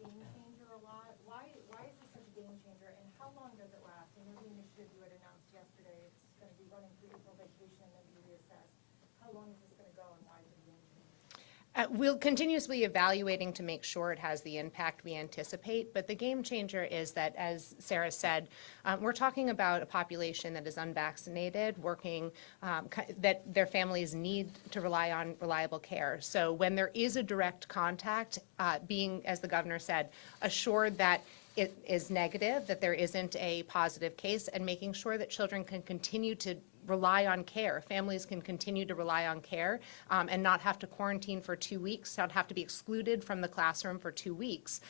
game changer a lot. Why is this such a game changer, and how long does it last? I know the initiative you had announced yesterday, it's going to be running through April vacation and then be reassessed. How long is this going to go, and why is it a game changer? We'll continuously evaluating to make sure it has the impact we anticipate, but the game changer is that, as Sarah said, we're talking about a population that is unvaccinated, working, that their families need to rely on reliable care. So when there is a direct contact, being, as the governor said, assured that it is negative, that there isn't a positive case, and making sure that children can continue to rely on care. Families can continue to rely on care and not have to quarantine for 2 weeks, not have to be excluded from the classroom for 2 weeks.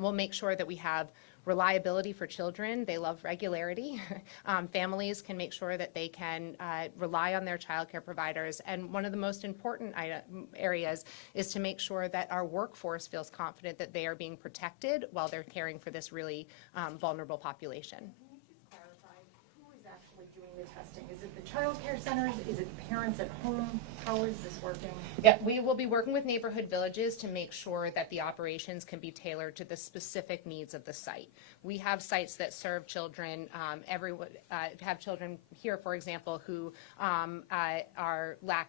We'll make sure that we have reliability for children. They love regularity. Families can make sure that they can rely on their child care providers. And one of the most important areas is to make sure that our workforce feels confident that they are being protected while they're caring for this really vulnerable population. Doing the testing? Is it the child care centers? Is it parents at home? How is this working? Yeah, we will be working with neighborhood villages to make sure that the operations can be tailored to the specific needs of the site. We have sites that serve children, have children here, for example, who lack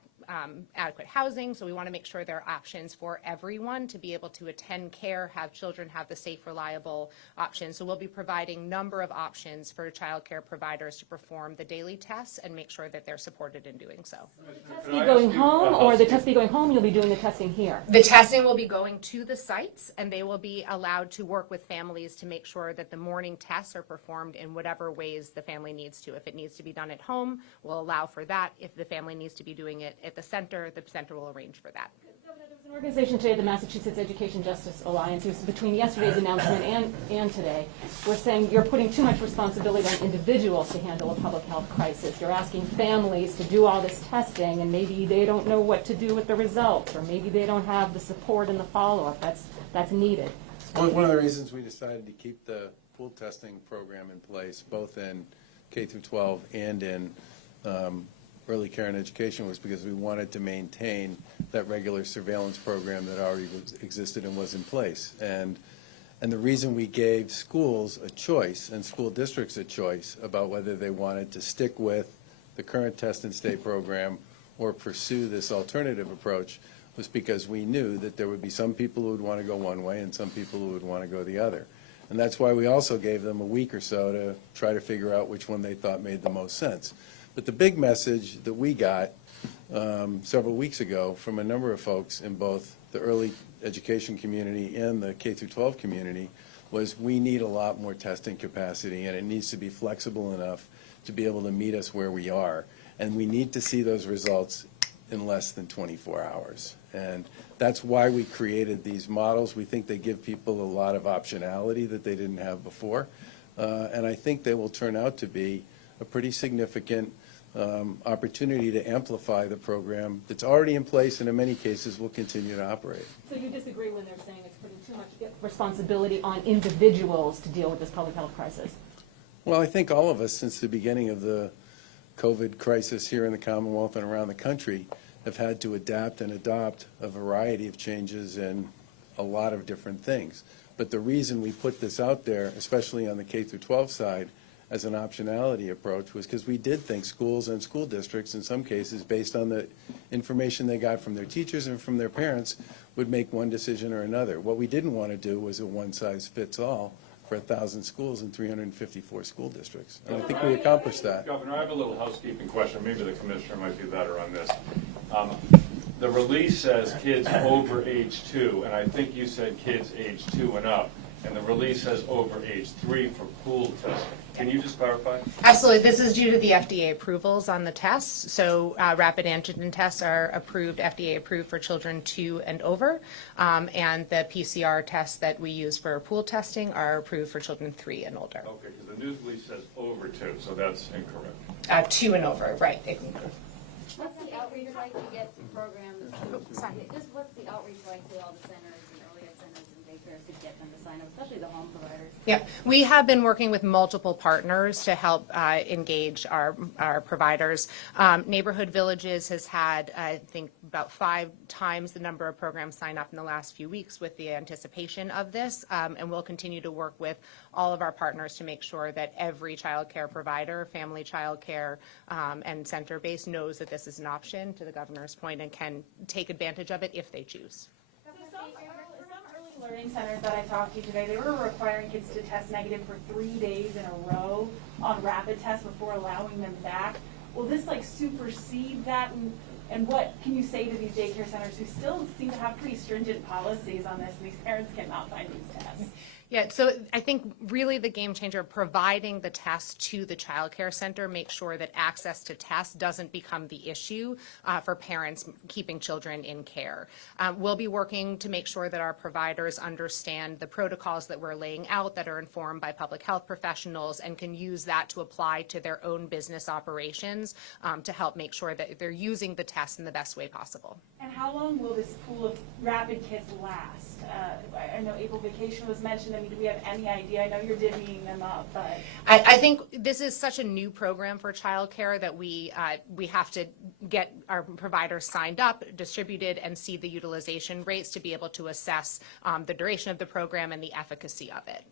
adequate housing, so we want to make sure there are options for everyone to be able to attend care, have children have the safe, reliable options. So we'll be providing a number of options for child care providers to perform the daily tests and make sure that they're supported in doing so. The test be going home, or the test be going home, you'll be doing the testing here? The testing will be going to the sites, and they will be allowed to work with families to make sure that the morning tests are performed in whatever ways the family needs to. If it needs to be done at home, we'll allow for that. If the family needs to be doing it at the center will arrange for that. Governor, there was an organization today, the Massachusetts Education Justice Alliance, who's between yesterday's announcement and today, we're saying you're putting too much responsibility on individuals to handle a public health crisis. You're asking families to do all this testing, and maybe they don't know what to do with the results, or maybe they don't have the support and the follow-up that's needed. Well, one of the reasons we decided to keep the pool testing program in place, both in K through 12 and in early care and education, was because we wanted to maintain that regular surveillance program that already existed and was in place. And the reason we gave schools a choice and school districts a choice about whether they wanted to stick with the current test and stay program or pursue this alternative approach was because we knew that there would be some people who would want to go one way and some people who would want to go the other. And that's why we also gave them a week or so to try to figure out which one they thought made the most sense. But the big message that we got several weeks ago from a number of folks in both the early education community and the K through 12 community was we need a lot more testing capacity, and it needs to be flexible enough to be able to meet us where we are. And we need to see those results in less than 24 hours. And that's why we created these models. We think they give people a lot of optionality that they didn't have before. And I think they will turn out to be a pretty significant opportunity to amplify the program that's already in place and in many cases will continue to operate. So you disagree when they're saying it's putting too much responsibility on individuals to deal with this public health crisis? Well, I think all of us since the beginning of the COVID crisis here in the Commonwealth and around the country have had to adapt and adopt a variety of changes in a lot of different things. But the reason we put this out there, especially on the K through 12 side, as an optionality approach was because we did think schools and school districts, in some cases, based on the information they got from their teachers and from their parents, would make one decision or another. What we didn't want to do was a one-size-fits-all for 1,000 schools in 354 school districts. And I think we accomplished that. Governor, I have a little housekeeping question. Maybe the commissioner might be better on this. The release says kids over age 2, and I think you said kids age 2 and up. And the release says over age 3 for pool testing. Can you just clarify? Absolutely. This is due to the FDA approvals on the tests. So rapid antigen tests are approved, FDA approved for children 2 and over. And the PCR tests that we use for pool testing are approved for children 3 and older. Okay, because the news release says over 2, so that's incorrect. 2 and over, right. What's the outreach like to get to programs? Just what's the outreach like to all the centers and early ed centers and daycares to get them to sign up, especially the home providers. Yeah, we have been working with multiple partners to help engage our providers. Neighborhood Villages has had, I think, about 5 times the number of programs sign up in the last few weeks with the anticipation of this, and we'll continue to work with all of our partners to make sure that every child care provider, family child care, and center-based knows that this is an option, to the governor's point, and can take advantage of it if they choose. Some early learning centers that I talked to today, they were requiring kids to test negative for 3 days in a row on rapid tests before allowing them back. Will this like supersede that? And what can you say to these daycare centers who still seem to have pretty stringent policies on this, and these parents cannot find these tests? Yeah, so I think really the game changer, providing the test to the child care center, make sure that access to tests doesn't become the issue for parents keeping children in care. We'll be working to make sure that our providers understand the protocols that we're laying out that are informed by public health professionals and can use that to apply to their own business operations to help make sure that they're using the test in the best way possible. And how long will this pool of rapid kits last? I know April vacation was mentioned. I mean, do we have any idea? I know you're divvying them up, but I think this is such a new program for childcare that we have to get our providers signed up, distributed, and see the utilization rates to be able to assess the duration of the program and the efficacy of it.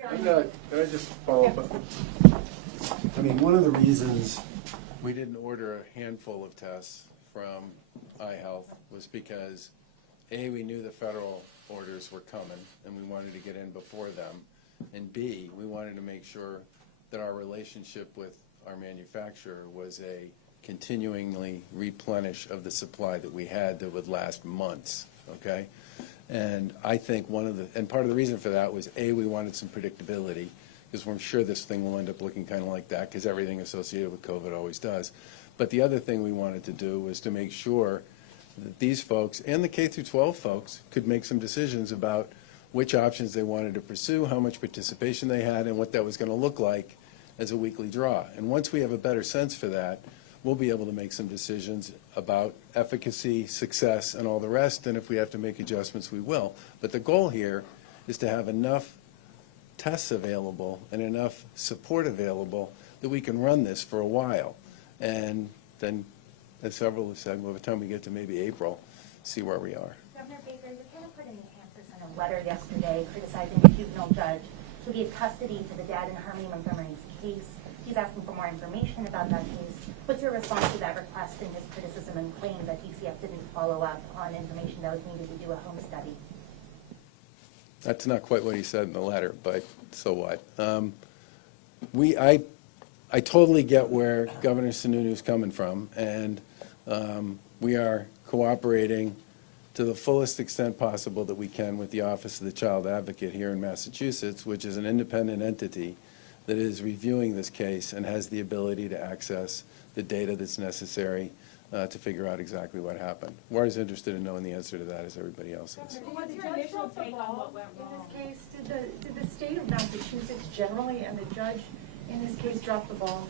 Can I just follow up? I mean, one of the reasons we didn't order a handful of tests from iHealth was because, A, we knew the federal orders were coming and we wanted to get in before them, and B, we wanted to make sure that our relationship with our manufacturer was a continuingly replenish of the supply that we had that would last months, okay? And I think part of the reason for that was, A, we wanted some predictability, because we're sure this thing will end up looking kind of like that, because everything associated with COVID always does. But the other thing we wanted to do was to make sure that these folks and the K-12 folks could make some decisions about which options they wanted to pursue, how much participation they had, and what that was going to look like as a weekly draw. And once we have a better sense for that, we'll be able to make some decisions about efficacy, success, and all the rest, and if we have to make adjustments, we will. But the goal here is to have enough tests available and enough support available that we can run this for a while. And then, as several have said, by the time we get to maybe April, see where we are. Governor Baker, you kind of put in the Cancer Center letter yesterday criticizing the juvenile judge who gave custody to the dad in Harmony Montgomery's case. He's asking for more information about that case. What's your response to that request and his criticism and claim that DCF didn't follow up on information that was needed to do a home study? That's not quite what he said in the letter, but so what? I totally get where Governor Sununu's coming from, and we are cooperating to the fullest extent possible that we can with the Office of the Child Advocate here in Massachusetts, which is an independent entity that is reviewing this case and has the ability to access the data that's necessary to figure out exactly what happened. We're as interested in knowing the answer to that as everybody else is. what's your initial take on what went wrong? In this case, did the state of Massachusetts generally and the judge in this case drop the ball?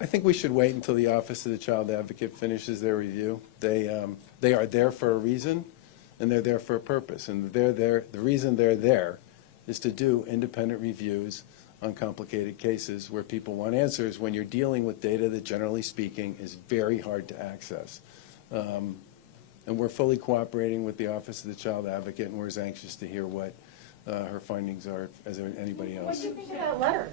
I think we should wait until the Office of the Child Advocate finishes their review. They are there for a reason, and they're there for a purpose. And they're there. The reason they're there is to do independent reviews on complicated cases where people want answers when you're dealing with data that, generally speaking, is very hard to access. And we're fully cooperating with the Office of the Child Advocate, and we're as anxious to hear what her findings are as anybody else. What do you think of that letter?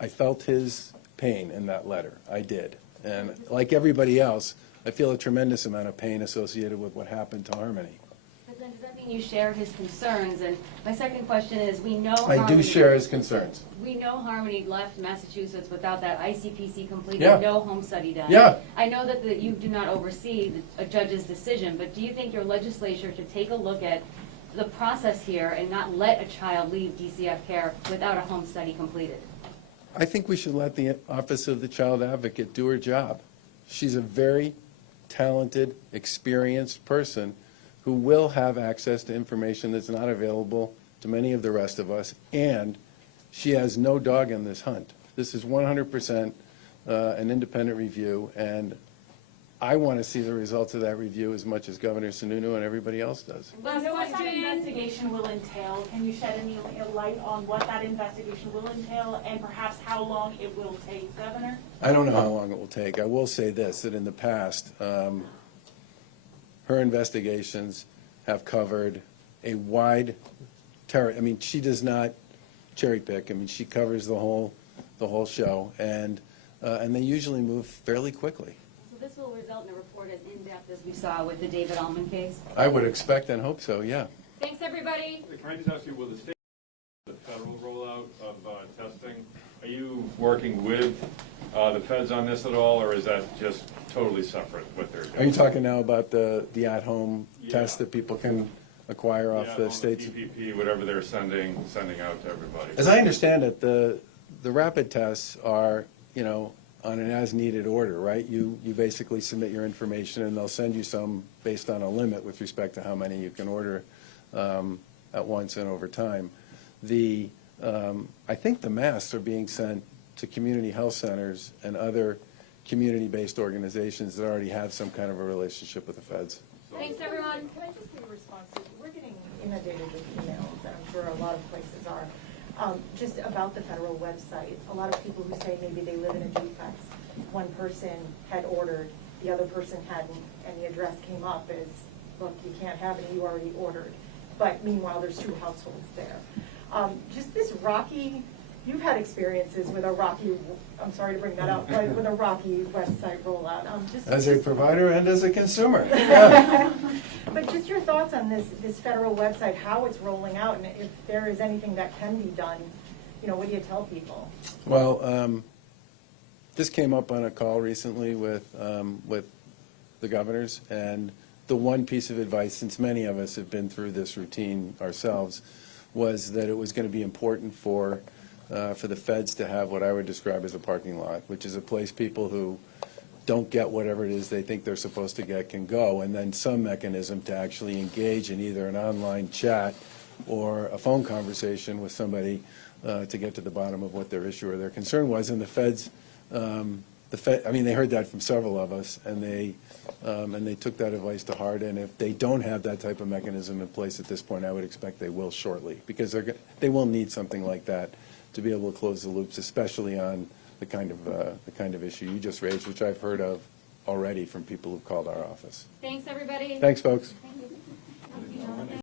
I felt his pain in that letter. I did. And like everybody else, I feel a tremendous amount of pain associated with what happened to Harmony. But then does that mean you share his concerns? And my second question is, we know I do Harmony- share his concerns. We know Harmony left Massachusetts without that ICPC completed, Yeah. no home study done. Yeah. I know that you do not oversee a judge's decision, but do you think your legislature should take a look at the process here and not let a child leave DCF care without a home study completed? I think we should let the Office of the Child Advocate do her job. She's a very talented, experienced person who will have access to information that's not available to many of the rest of us, and she has no dog in this hunt. This is 100% an independent review, and I want to see the results of that review as much as Governor Sununu and everybody else does. Do you know what that investigation will entail? Can you shed any light on what that investigation will entail and perhaps how long it will take, Governor? I don't know how long it will take. I will say this, that in the past, her investigations have covered a wide I mean, she does not cherry pick. I mean, she covers the whole show, and they usually move fairly quickly. So this will result in a report as in-depth as we saw with the David Allman case? I would expect and hope so, yeah. Thanks, everybody. Can I just ask you, will the state, the federal rollout of testing, are you working with the feds on this at all, or is that just totally separate what they're doing? Are you talking now about the at-home test that people can acquire off the state's? PPP, whatever they're sending out to everybody. As I understand it, the rapid tests are, you know, on an as-needed order, right? You basically submit your information, and they'll send you some based on a limit with respect to how many you can order at once and over time. I think the masks are being sent to community health centers and other community-based organizations that already have some kind of a relationship with the feds. Thanks, everyone. Can I just give a response? We're getting inundated with emails, and I'm sure a lot of places are, just about the federal website. A lot of people who say maybe they live in a duplex. One person had ordered, the other person hadn't, and the address came up as, look, you can't have it, you already ordered. But meanwhile, there's 2 households there. Just this rocky, you've had experiences with a rocky, I'm sorry to bring that up, but with a rocky website rollout. As a provider and as a consumer. But just your thoughts on this federal website, how it's rolling out, and if there is anything that can be done, you know, what do you tell people? Well, this came up on a call recently with the governors, and the one piece of advice, since many of us have been through this routine ourselves, was that it was going to be important for the feds to have what I would describe as a parking lot, which is a place people who don't get whatever it is they think they're supposed to get can go, and then some mechanism to actually engage in either an online chat or a phone conversation with somebody to get to the bottom of what their issue or their concern was. And the feds, I mean, they heard that from several of us, and they took that advice to heart. And if they don't have that type of mechanism in place at this point, I would expect they will shortly, because they will need something like that to be able to close the loops, especially on the kind of issue you just raised, which I've heard of already from people who've called our office. Thanks, everybody. Thanks, folks.